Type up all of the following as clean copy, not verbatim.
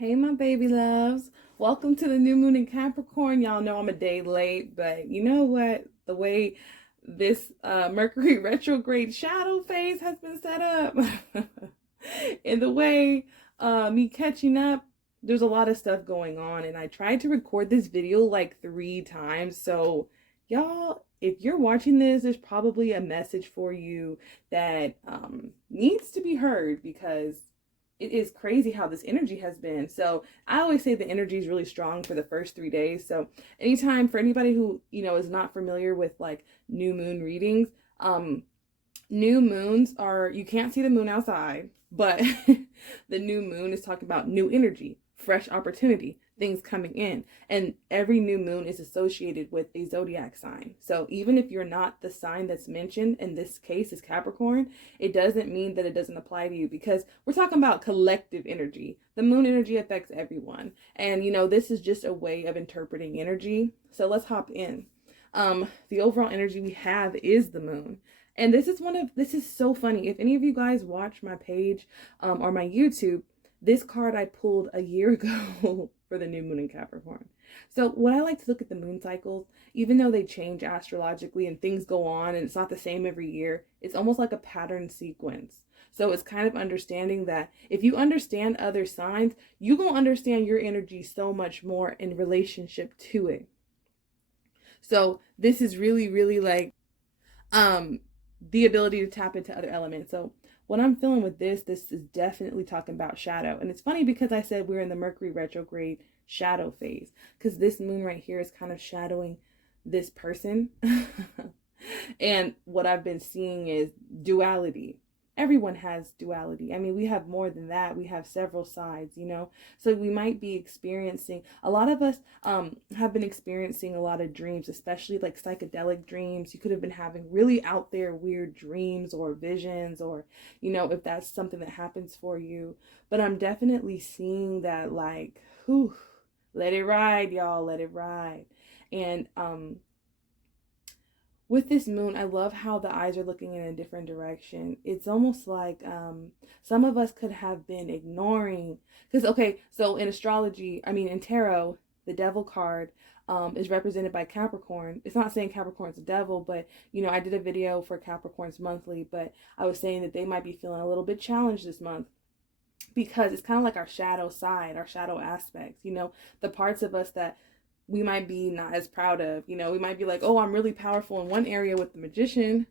Hey, my baby loves. Welcome to the new moon in Capricorn. Y'all know I'm a day late, but you know what? The way this Mercury retrograde shadow phase has been set up, and the way me catching up, there's a lot of stuff going on. And I tried to record this video like 3 times. So, y'all, if you're watching this, there's probably a message for you that needs to be heard because it is crazy how this energy has been. So I always say the energy is really strong for the first 3 days. So anytime for anybody who, is not familiar with like new moon readings, new moons are, you can't see the moon outside, but the new moon is talking about new energy, fresh opportunity, things coming in. And every new moon is associated with a zodiac sign. So even if you're not the sign that's mentioned, in this case is Capricorn, it doesn't mean that it doesn't apply to you because we're talking about collective energy. The moon energy affects everyone. And this is just a way of interpreting energy. So let's hop in. The overall energy we have is the moon. And this is so funny. If any of you guys watch my page or my YouTube, this card I pulled a year ago for the new moon in Capricorn. So when I like to look at the moon cycles, even though they change astrologically and things go on and it's not the same every year, it's almost like a pattern sequence. So it's kind of understanding that if you understand other signs, you gonna understand your energy so much more in relationship to it. So this is really, really like the ability to tap into other elements. So what I'm feeling with this is definitely talking about shadow. And it's funny because I said we're in the Mercury retrograde shadow phase because this moon right here is kind of shadowing this person. And what I've been seeing is duality. Everyone has duality. I mean, we have more than that. We have several sides, So we might be experiencing, a lot of us have been experiencing a lot of dreams, especially like psychedelic dreams. You could have been having really out there weird dreams or visions or, if that's something that happens for you. But I'm definitely seeing that like, whew, let it ride, y'all, let it ride. And with this moon, I love how the eyes are looking in a different direction. It's almost like some of us could have been ignoring. Because, okay, so in astrology, in tarot, the devil card is represented by Capricorn. It's not saying Capricorn's a devil, but, I did a video for Capricorn's monthly, but I was saying that they might be feeling a little bit challenged this month because it's kind of like our shadow side, our shadow aspects, the parts of us that we might be not as proud of. We might be like, oh, I'm really powerful in one area with the magician,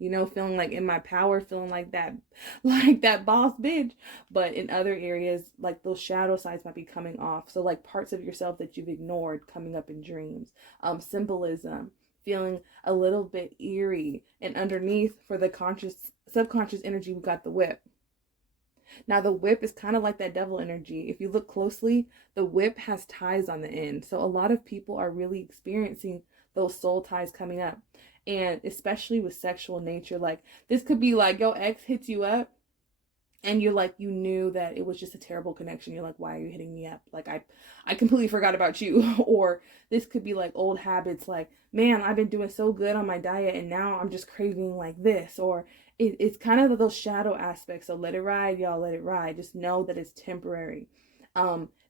feeling like in my power, feeling like that boss bitch. But in other areas, like those shadow sides might be coming off. So like parts of yourself that you've ignored coming up in dreams. Symbolism, feeling a little bit eerie. And underneath for the subconscious energy, we got the whip. Now the whip is kind of like that devil energy. If you look closely, the whip has ties on the end. So a lot of people are really experiencing those soul ties coming up. And especially with sexual nature, like this could be like your ex hits you up and you're like, you knew that it was just a terrible connection. You're like, why are you hitting me up? Like I completely forgot about you. Or this could be like old habits, like, man, I've been doing so good on my diet and now I'm just craving like this. Or it's kind of those shadow aspects. So let it ride, y'all, let it ride. Just know that it's temporary.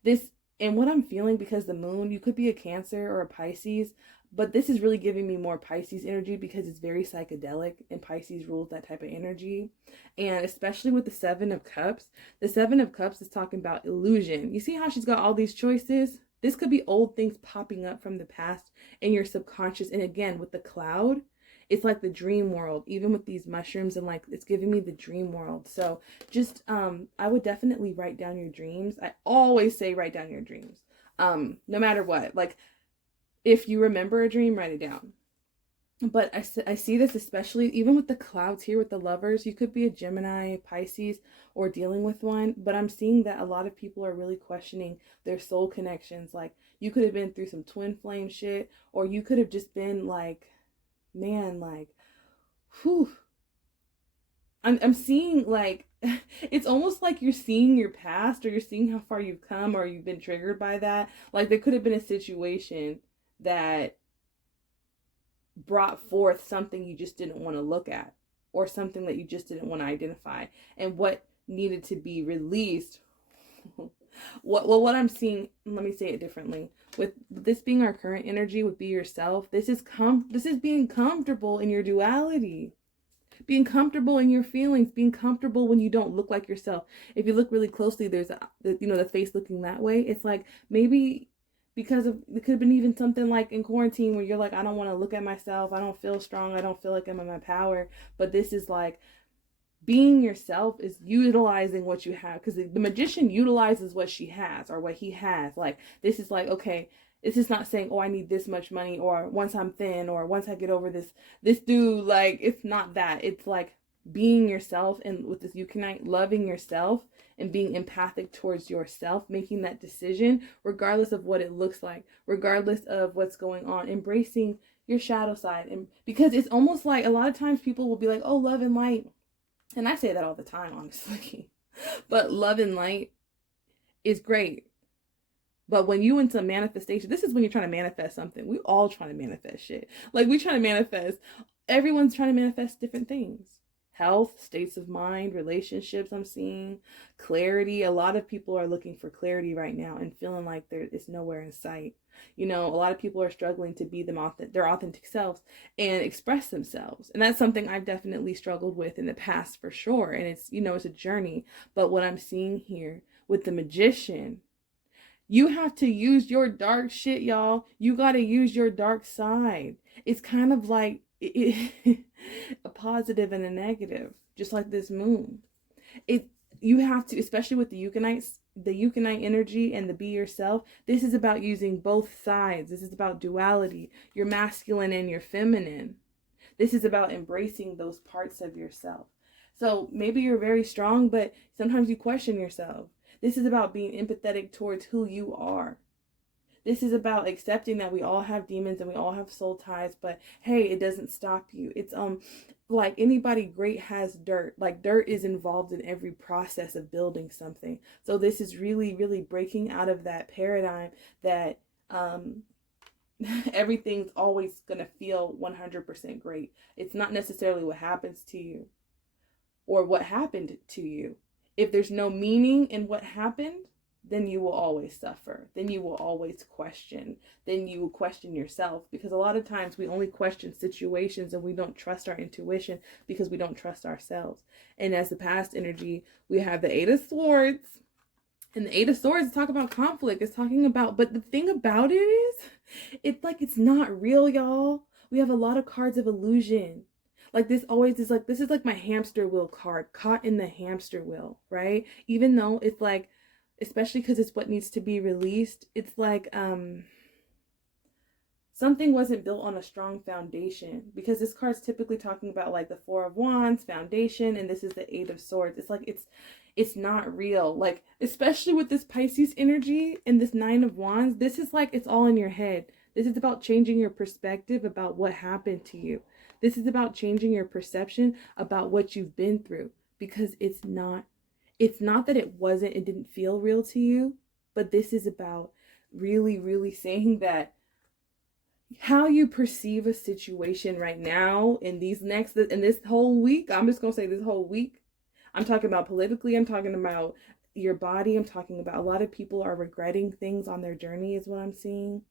This and what I'm feeling, because the moon, you could be a Cancer or a Pisces, but this is really giving me more Pisces energy because it's very psychedelic and Pisces rules that type of energy. And especially with the Seven of Cups, the Seven of Cups is talking about illusion. You see how she's got all these choices? This could be old things popping up from the past in your subconscious. And again, with the cloud, it's like the dream world, even with these mushrooms, and like it's giving me the dream world. So just I would definitely write down your dreams. I always say write down your dreams. No matter what. Like if you remember a dream, write it down. But I see this especially even with the clouds here with the lovers. You could be a Gemini, Pisces, or dealing with one, but I'm seeing that a lot of people are really questioning their soul connections. Like you could have been through some twin flame shit, or you could have just been like, man, like, whew. I'm seeing like it's almost like you're seeing your past, or you're seeing how far you've come, or you've been triggered by that. Like there could have been a situation that brought forth something you just didn't want to look at, or something that you just didn't want to identify, and what needed to be released What I'm seeing, let me say it differently. With this being our current energy, with be yourself, this is being comfortable in your duality. Being comfortable in your feelings, being comfortable when you don't look like yourself. If you look really closely, there's the face looking that way. It's like maybe because of, it could have been even something like in quarantine where you're like, I don't want to look at myself, I don't feel strong, I don't feel like I'm in my power. But this is like, being yourself is utilizing what you have, because the magician utilizes what she has or what he has. Like, this is like, okay, this is not saying, oh, I need this much money, or once I'm thin, or once I get over this dude. Like, it's not that. It's like being yourself, and with this Euchanite, loving yourself and being empathic towards yourself, making that decision regardless of what it looks like, regardless of what's going on, embracing your shadow side. And because it's almost like a lot of times people will be like, oh, love and light. And I say that all the time, honestly. But love and light is great. But when you into manifestation, this is when you're trying to manifest something. We all trying to manifest shit. Like, we trying to manifest. Everyone's trying to manifest different things. Health, states of mind, relationships, I'm seeing. Clarity. A lot of people are looking for clarity right now and feeling like it's nowhere in sight. You know, a lot of people are struggling to be their authentic selves and express themselves. And that's something I've definitely struggled with in the past for sure. And it's, it's a journey. But what I'm seeing here with the magician, you have to use your dark shit, y'all. You got to use your dark side. It's kind of like a positive and a negative, just like this moon. You have to, especially with the Euchanite energy and the be yourself. This is about using both sides. This is about duality, your masculine and your feminine. This is about embracing those parts of yourself. So maybe you're very strong, but sometimes you question yourself. This is about being empathetic towards who you are. This is about accepting that we all have demons and we all have soul ties, but hey, it doesn't stop you. It's like anybody great has dirt. Like, dirt is involved in every process of building something. So this is really, really breaking out of that paradigm that everything's always going to feel 100% great. It's not necessarily what happens to you or what happened to you. If there's no meaning in what happened, then you will always suffer. Then you will always question. Then you will question yourself, because a lot of times we only question situations and we don't trust our intuition because we don't trust ourselves. And as the past energy, we have the Eight of Swords. And the Eight of Swords talk about conflict. It's talking about, but the thing about it is, it's like, it's not real, y'all. We have a lot of cards of illusion. Like, this always is like, this is like my hamster wheel card, caught in the hamster wheel, right? Even though it's like, especially because it's what needs to be released, it's like something wasn't built on a strong foundation, because this card's typically talking about like the Four of Wands, foundation, and this is the Eight of Swords. It's like it's not real. Like, especially with this Pisces energy and this Nine of Wands, this is like, it's all in your head. This is about changing your perspective about what happened to you. This is about changing your perception about what you've been through, because it's not that it didn't feel real to you, but this is about really, really saying that how you perceive a situation right now in this whole week, I'm just going to say this whole week, I'm talking about politically, I'm talking about your body, I'm talking about a lot of people are regretting things on their journey is what I'm seeing.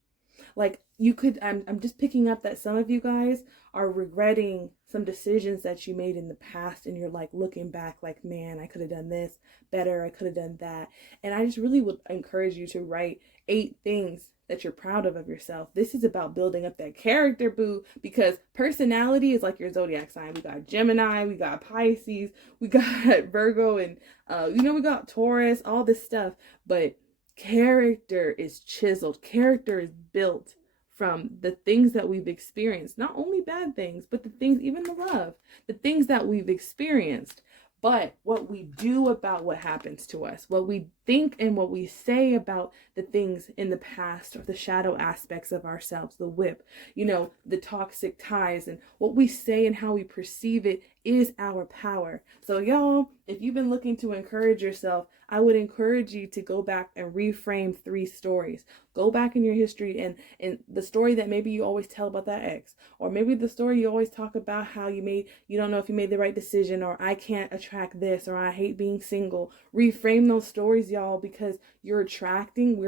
Like, I'm just picking up that some of you guys are regretting some decisions that you made in the past, and you're like looking back like, man, I could have done this better, I could have done that. And I just really would encourage you to write 8 things that you're proud of yourself. This is about building up that character, boo, because personality is like your zodiac sign. We got Gemini, we got Pisces, we got Virgo, and we got Taurus, all this stuff. But character is chiseled. Character is built from the things that we've experienced. Not only bad things, but the things, even the love, the things that we've experienced. But what we do about what happens to us, what we think and what we say about the things in the past, or the shadow aspects of ourselves, the whip, the toxic ties, and what we say and how we perceive it is our power. So y'all, if you've been looking to encourage yourself, I would encourage you to go back and reframe 3 stories. Go back in your history and the story that maybe you always tell about that ex, or maybe the story you always talk about how you don't know if you made the right decision, or I can't attract this, or I hate being single. Reframe those stories, y'all, because we're attracting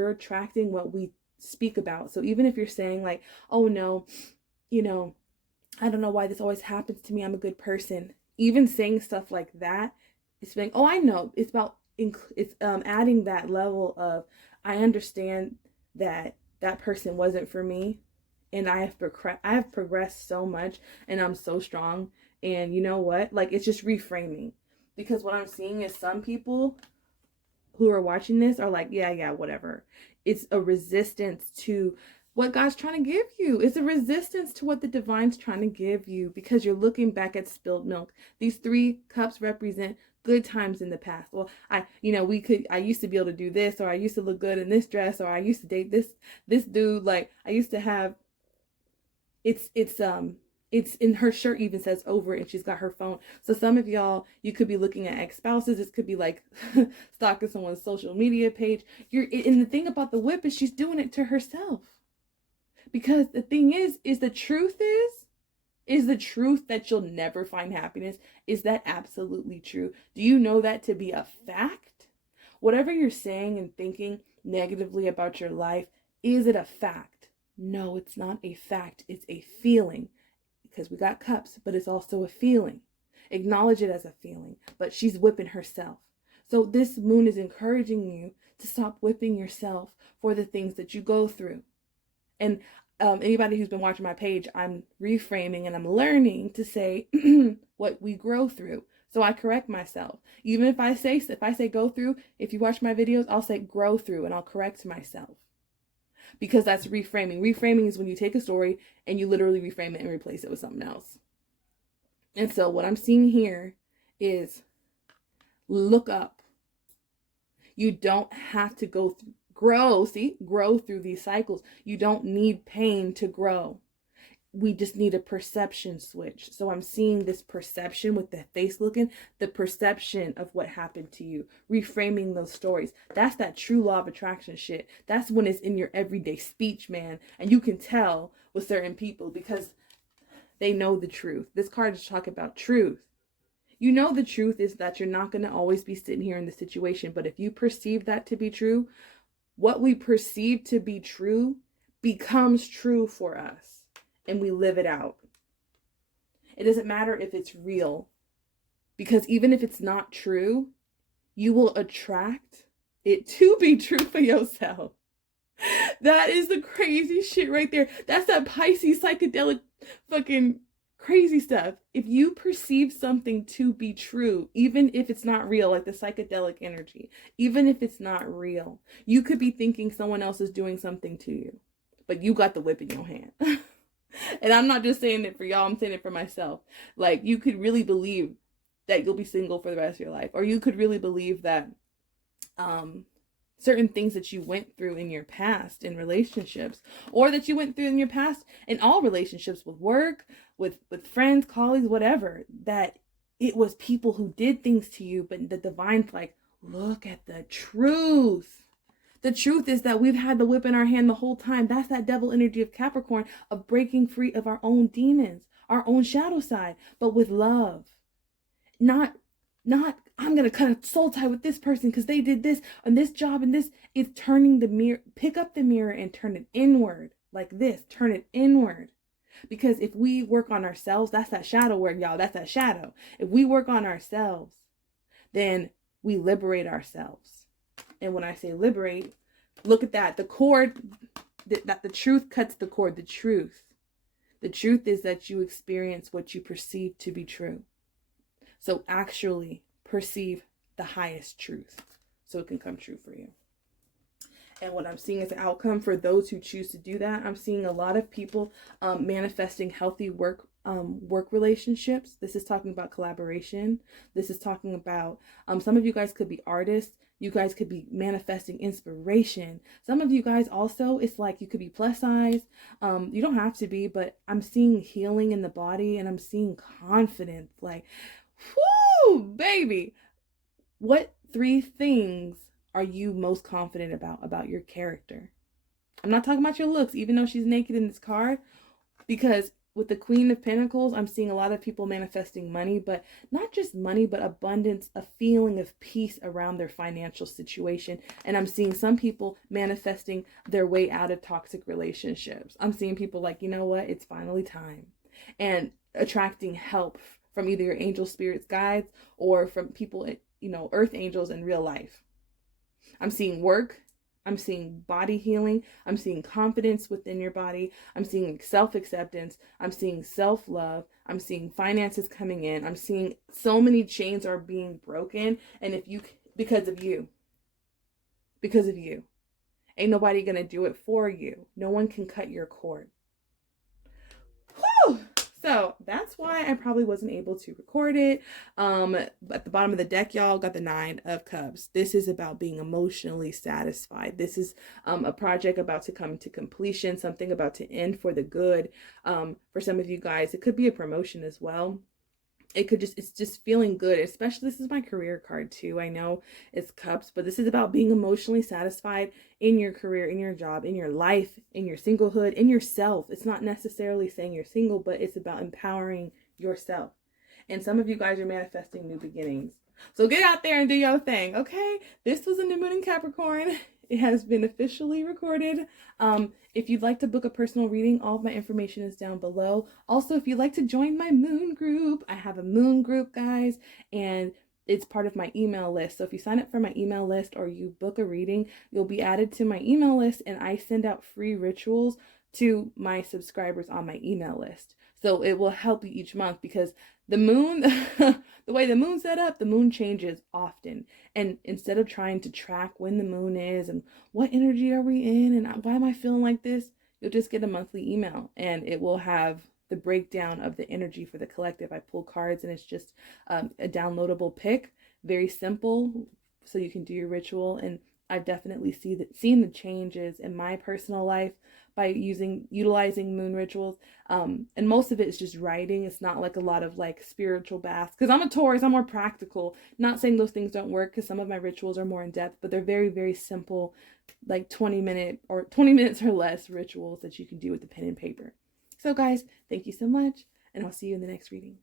what we speak about. So even if you're saying like, oh no, I don't know why this always happens to me, I'm a good person. Even saying stuff like that, it's saying, oh, I know. It's about adding that level of, I understand that that person wasn't for me, and I have progressed so much, and I'm so strong. And you know what? Like, it's just reframing, because what I'm seeing is some people who are watching this are like, yeah, whatever. It's a resistance to what God's trying to give you. It's a resistance to what the divine's trying to give you, because you're looking back at spilled milk. These 3 cups represent good times in the past. Well, I used to be able to do this, or I used to look good in this dress, or I used to date this dude. Like, I used to have, it's in her shirt even says over it, and she's got her phone. So some of y'all, you could be looking at ex-spouses. This could be like stalking someone's social media page. And the thing about the whip is she's doing it to herself. Because the thing is the truth that you'll never find happiness. Is that absolutely true? Do you know that to be a fact? Whatever you're saying and thinking negatively about your life, is it a fact? No, it's not a fact. It's a feeling. Because we got cups, but it's also a feeling. Acknowledge it as a feeling. But she's whipping herself. So this moon is encouraging you to stop whipping yourself for the things that you go through. And anybody who's been watching my page, I'm reframing and I'm learning to say what we grow through. So I correct myself. Even if I say go through, if you watch my videos, I'll say grow through, and I'll correct myself. Because that's reframing. Reframing is when you take a story and you literally reframe it and replace it with something else. And so what I'm seeing here is look up. You don't have to grow through these cycles. You don't need pain to grow. We just need a perception switch. So I'm seeing this perception with the face looking, the perception of what happened to you, reframing those stories. That's that true law of attraction shit. That's when it's in your everyday speech, man. And you can tell with certain people because they know the truth. This card is talking about truth. You know, the truth is that you're not going to always be sitting here in the situation. But if you perceive that to be true, what we perceive to be true becomes true for us. And we live it out. It doesn't matter if it's real, because even if it's not true, you will attract it to be true for yourself. That is the crazy shit right there. That's that Pisces psychedelic fucking crazy stuff. If you perceive something to be true, even if it's not real, like the psychedelic energy, even if it's not real, you could be thinking someone else is doing something to you, but you got the whip in your hand. And I'm not just saying it for y'all, I'm saying it for myself. Like, you could really believe that you'll be single for the rest of your life. Or you could really believe that certain things that you went through in your past in relationships, or that you went through in your past in all relationships, with work, with friends, colleagues, whatever, that it was people who did things to you, but the divine's like, look at the truth. The truth is that we've had the whip in our hand the whole time. That's that devil energy of Capricorn, of breaking free of our own demons, our own shadow side, but with love. Not I'm going to cut a soul tie with this person because they did this and this job and this. It's turning the mirror, pick up the mirror and turn it inward like this. Turn it inward. Because if we work on ourselves, that's that shadow work, y'all. That's that shadow. If we work on ourselves, then we liberate ourselves. And when I say liberate, look at that. The cord, that the truth cuts the cord. The truth is that you experience what you perceive to be true. So actually perceive the highest truth so it can come true for you. And what I'm seeing as an outcome for those who choose to do that, I'm seeing a lot of people manifesting healthy work relationships. This is talking about collaboration. This is talking about some of you guys could be artists. You guys could be manifesting inspiration. Some of you guys also, it's like you could be plus size. You don't have to be, but I'm seeing healing in the body, and I'm seeing confidence. Like, whoo, baby. What 3 things are you most confident about your character? I'm not talking about your looks, even though she's naked in this card, because with the Queen of Pentacles, I'm seeing a lot of people manifesting money, but not just money, but abundance, a feeling of peace around their financial situation. And I'm seeing some people manifesting their way out of toxic relationships. I'm seeing people like, you know what, it's finally time. And attracting help from either your angel spirits guides or from people, earth angels in real life. I'm seeing work. I'm seeing body healing. I'm seeing confidence within your body. I'm seeing self-acceptance. I'm seeing self-love. I'm seeing finances coming in. I'm seeing so many chains are being broken. And because of you, ain't nobody going to do it for you. No one can cut your cord. Whew. So that's why I probably wasn't able to record it. At the bottom of the deck, y'all got the 9 of Cups. This is about being emotionally satisfied. This is a project about to come to completion, something about to end for the good. For some of you guys, it could be a promotion as well. It's just feeling good, especially this is my career card too. I know it's Cups, but this is about being emotionally satisfied in your career, in your job, in your life, in your singlehood, in yourself. It's not necessarily saying you're single, but it's about empowering yourself. And some of you guys are manifesting new beginnings. So get out there and do your thing, okay? This was a new moon in Capricorn. It has been officially recorded. If you'd like to book a personal reading, all of my information is down below. Also, if you'd like to join my moon group, I have a moon group, guys, and it's part of my email list. So if you sign up for my email list or you book a reading, you'll be added to my email list, and I send out free rituals to my subscribers on my email list. So it will help you each month because the moon, the way the moon's set up, the moon changes often. And instead of trying to track when the moon is and what energy are we in and why am I feeling like this, you'll just get a monthly email and it will have the breakdown of the energy for the collective. I pull cards and it's just a downloadable pick, very simple, so you can do your ritual. And I've definitely seen the changes in my personal life by utilizing moon rituals. And most of it is just writing. It's not like a lot of like spiritual baths, because I'm a Taurus, I'm more practical. Not saying those things don't work, because some of my rituals are more in depth, but they're very, very simple, like 20 minutes or less rituals that you can do with the pen and paper. So guys, thank you so much, and I'll see you in the next reading.